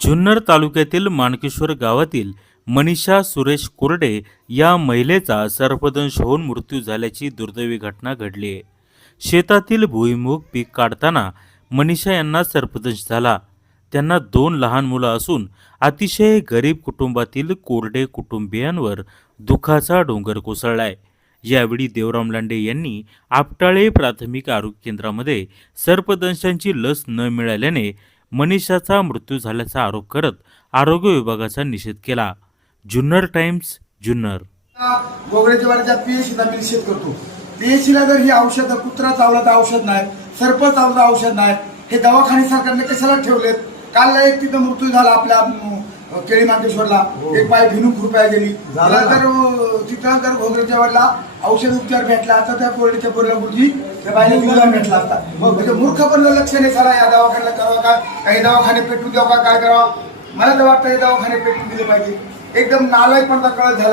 जुन्नर तालुक्यातील माणकेश्वर गावातील मनीषा सुरेश कोरडे या महिलेचा सर्पदंश होऊन मृत्यू झाल्याची दुर्दैवी घटना घडली. आहे शेतातील भुईमुग पीक काढताना मनीषा यांना सर्पदंश झाला. त्यांना दोन लहान मुलं असून अतिशय गरीब कुटुंबातील कोरडे कुटुंबियांवर दुःखाचा डोंगर कोसळलाय. यावेळी देवराम लांडे यांनी आपटाळे प्राथमिक आरोग्य केंद्रामध्ये सर्पदंशांची लस न मिळाल्याने मनीषाचा मृत्यू झाल्याचा आरोप करत आरोग्य विभागाचा निषेध केला. जुन्नर टाइम्स जुन्नर. गोगरेजवाडीच्या पीएचसीला मी निषेध करतो. पीएचसीला जर ही औषधं कुत्रा चावला तर औषध नाही सर्प चावला औषध नाही हे दवाखाने सरकारने कशाला ठेवलेत? काल एक तिथं मृत्यू झाला आपल्या केळी मांकेश्वरला एक पाय भिनू खुरपाय गेली. झाला अं, तिथं जर घोगऱ्याच्या वाडला औषध उपचार भेटला. असता त्या कोरडीच्या पोरला गुरुजी त्या बाईला भेटला असता म्हणजे मूर्ख पण लक्ष नाही चला या दवाखान्याला करावा का? काही दवाखाने पेटू द्यावा का? काय करावा? मला तर वाटतं हे दवाखाने पेटून दिले पाहिजे. एकदम नालायक पण कळत झाला.